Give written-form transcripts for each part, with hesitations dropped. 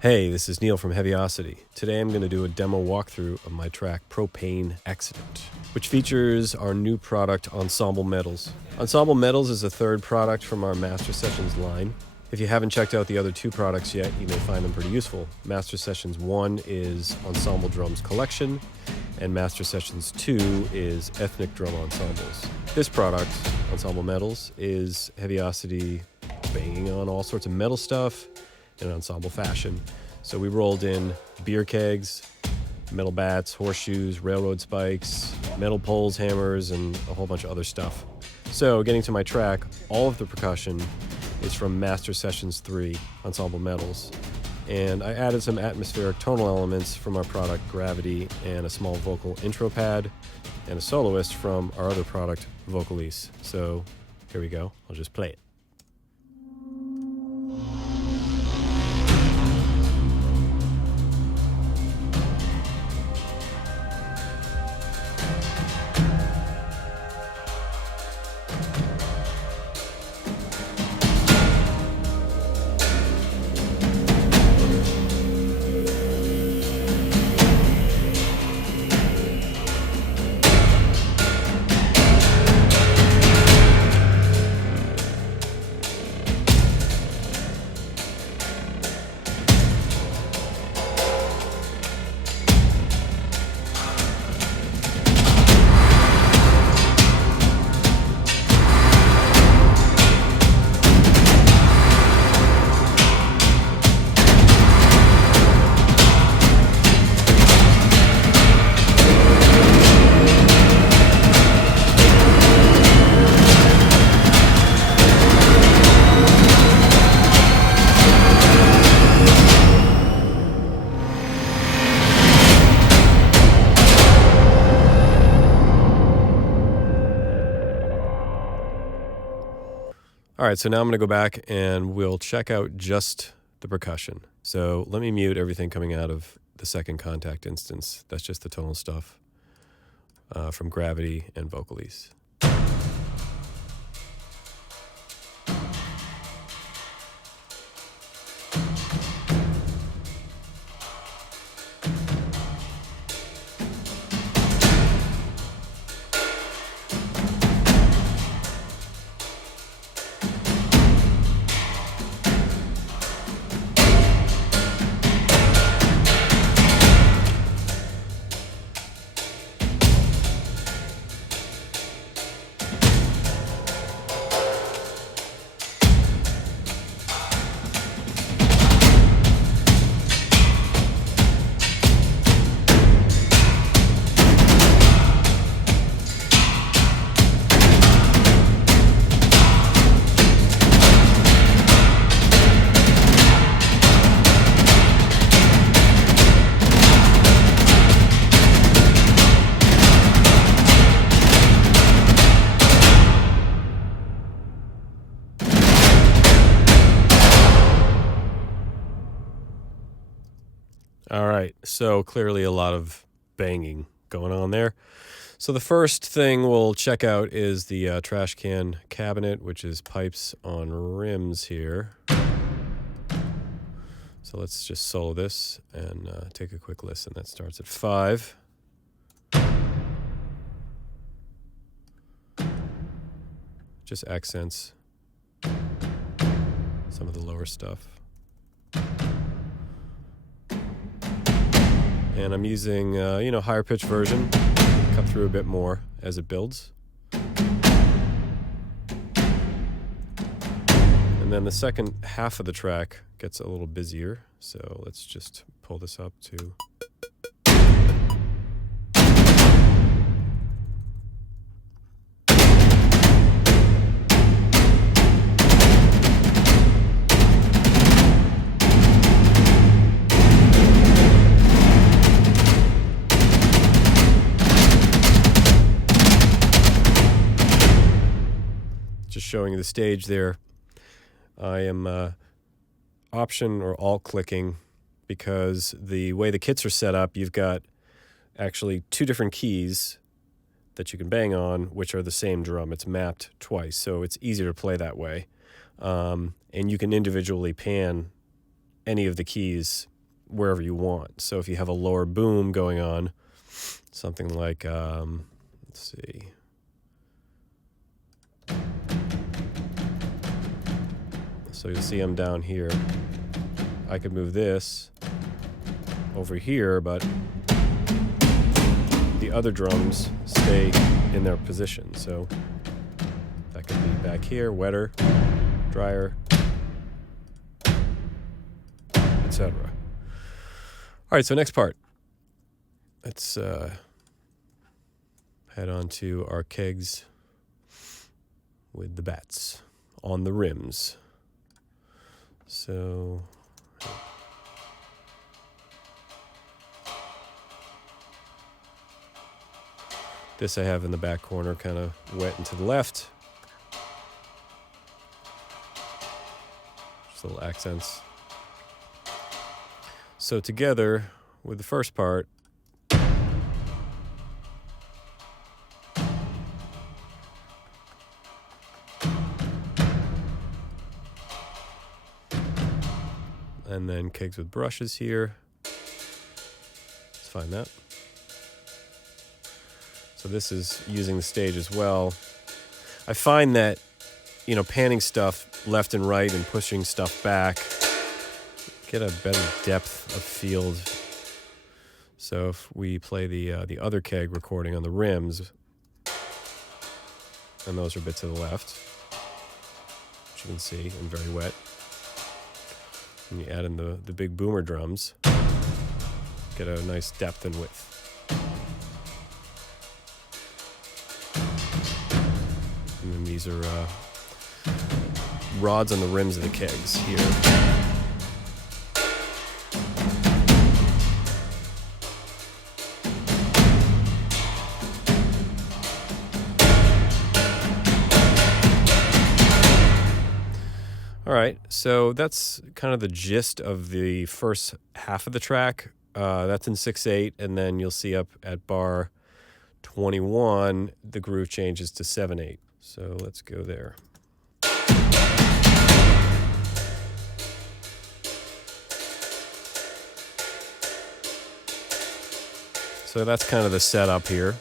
Hey, this is Neil from Heavyocity. Today I'm going to do a demo walkthrough of my track Propane Accident, which features our new product Ensemble Metals. Ensemble Metals is the third product from our Master Sessions line. If you haven't checked out the other two products yet, you may find them pretty useful. Master Sessions 1 is Ensemble Drums Collection, and Master Sessions 2 is Ethnic Drum Ensembles. This product, Ensemble Metals, is Heavyocity banging on all sorts of metal stuff in an ensemble fashion. So we rolled in beer kegs, metal bats, horseshoes, railroad spikes, metal poles, hammers, and a whole bunch of other stuff. So getting to my track, all of the percussion is from Master Sessions 3, Ensemble Metals. And I added some atmospheric tonal elements from our product Gravity and a small vocal intro pad and a soloist from our other product, Vocalise. So here we go, I'll just play it. All right, so now I'm going to go back and we'll check out just the percussion. So let me mute everything coming out of the second contact instance. That's just the tonal stuff from Gravity and Vocalise. All right, so clearly a lot of banging going on there. So the first thing we'll check out is the trash can cabinet, which is pipes on rims here. So let's just solo this and take a quick listen. That starts at 5. Just accents some of the lower stuff. And I'm using, higher pitch version, cut through a bit more as it builds. And then the second half of the track gets a little busier, so let's just pull this up to... Just showing the stage there. I am option or alt clicking because the way the kits are set up, you've got actually 2 different keys that you can bang on, which are the same drum. It's mapped twice, so it's easier to play that way. And you can individually pan any of the keys wherever you want. So if you have a lower boom going on, something like, let's see. So you'll see I'm down here. I could move this over here, but the other drums stay in their position. So that could be back here, wetter, drier, etc. All right, so next part. Let's head on to our kegs with the bats on the rims. So this I have in the back corner, kind of wet and to the left. Just little accents. So together with the first part, and then kegs with brushes here. Let's find that. So this is using the stage as well. I find that, you know, panning stuff left and right and pushing stuff back, get a better depth of field. So if we play the other keg recording on the rims, and those are a bit to the left, which you can see, and very wet. And you add in the big boomer drums, get a nice depth and width. And then these are rods on the rims of the kegs here. All right, so that's kind of the gist of the first half of the track. That's in 6/8, and then you'll see up at bar 21, the groove changes to 7/8. So let's go there. So that's kind of the setup here.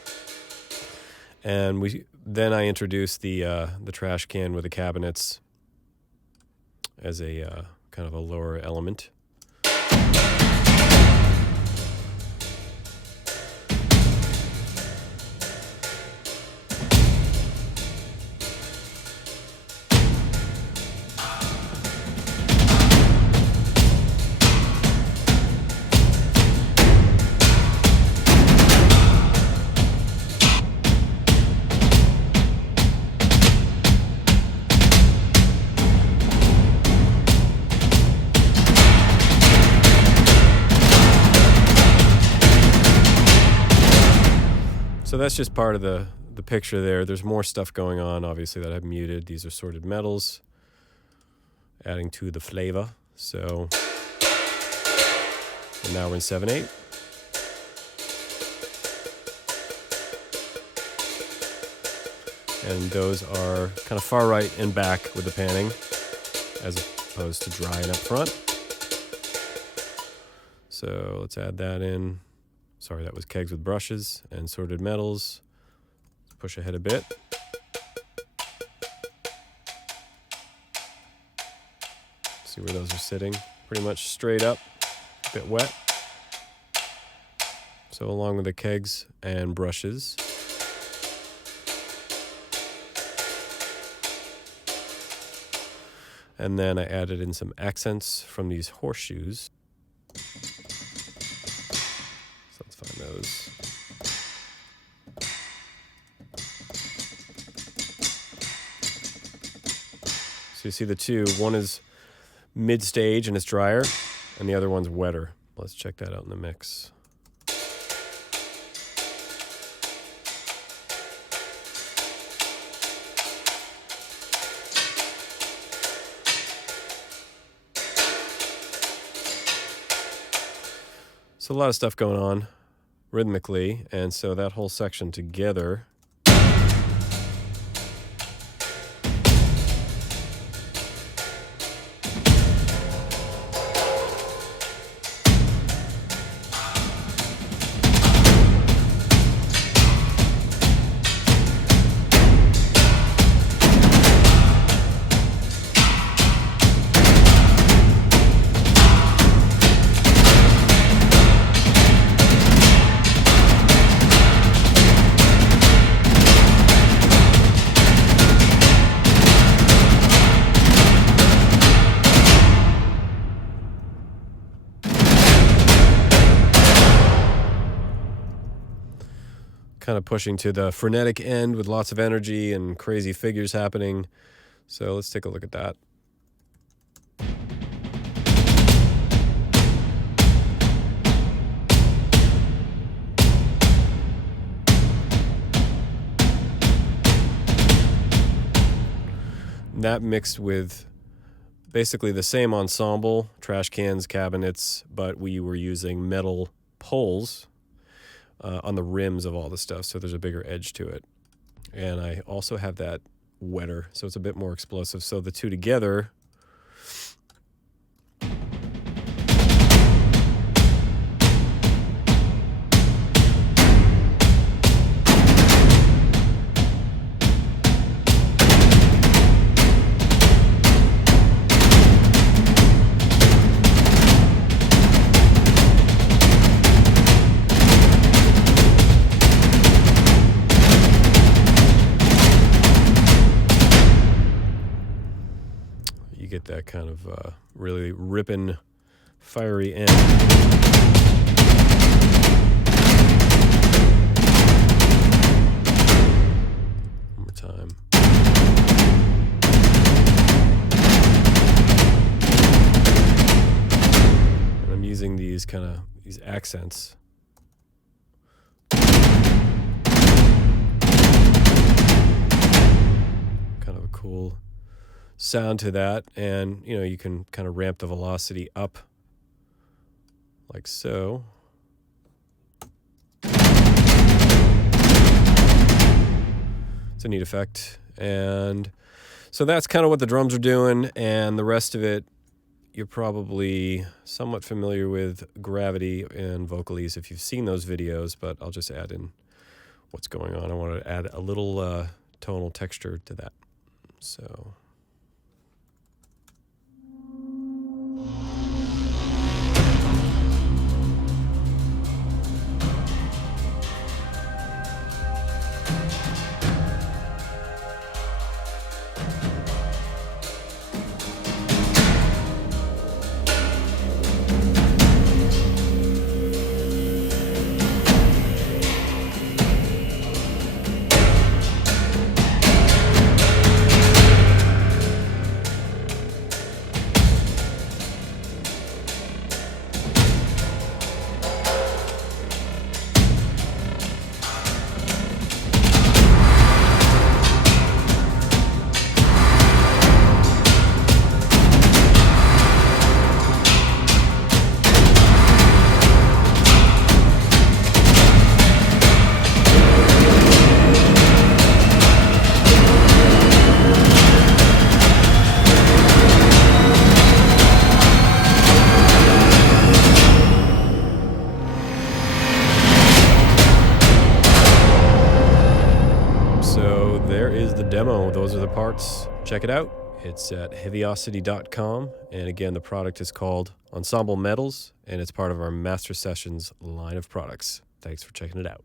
And then I introduced the trash can with the cabinets as a kind of a lower element. So that's just part of the picture there. There's more stuff going on, obviously, that I've muted. These are sorted metals, adding to the flavor. So, and now we're in 7/8. And those are kind of far right and back with the panning, as opposed to dry and up front. So let's add that in. Sorry, that was kegs with brushes and sorted metals. Let's push ahead a bit. See where those are sitting. Pretty much straight up, a bit wet. So along with the kegs and brushes. And then I added in some accents from these horseshoes. Those. So you see the two. One is mid-stage and it's drier, and the other one's wetter. Let's check that out in the mix. So a lot of stuff going on rhythmically, and so that whole section together kind of pushing to the frenetic end with lots of energy and crazy figures happening. So let's take a look at that. That mixed with basically the same ensemble, trash cans, cabinets, but we were using metal poles on the rims of all the stuff, so there's a bigger edge to it. And I also have that wetter, so it's a bit more explosive. So the two together you get that kind of really ripping, fiery end. One more time. And I'm using these accents. Kind of a cool sound to that, and you can kind of ramp the velocity up like so. It's a neat effect. And so that's kind of what the drums are doing, and the rest of it you're probably somewhat familiar with Gravity and Vocalese if you've seen those videos, but I'll just add in what's going on. I want to add a little tonal texture to that. So there is the demo. Those are the parts. Check it out. It's at Heavyocity.com. And again, the product is called Ensemble Metals, and it's part of our Master Sessions line of products. Thanks for checking it out.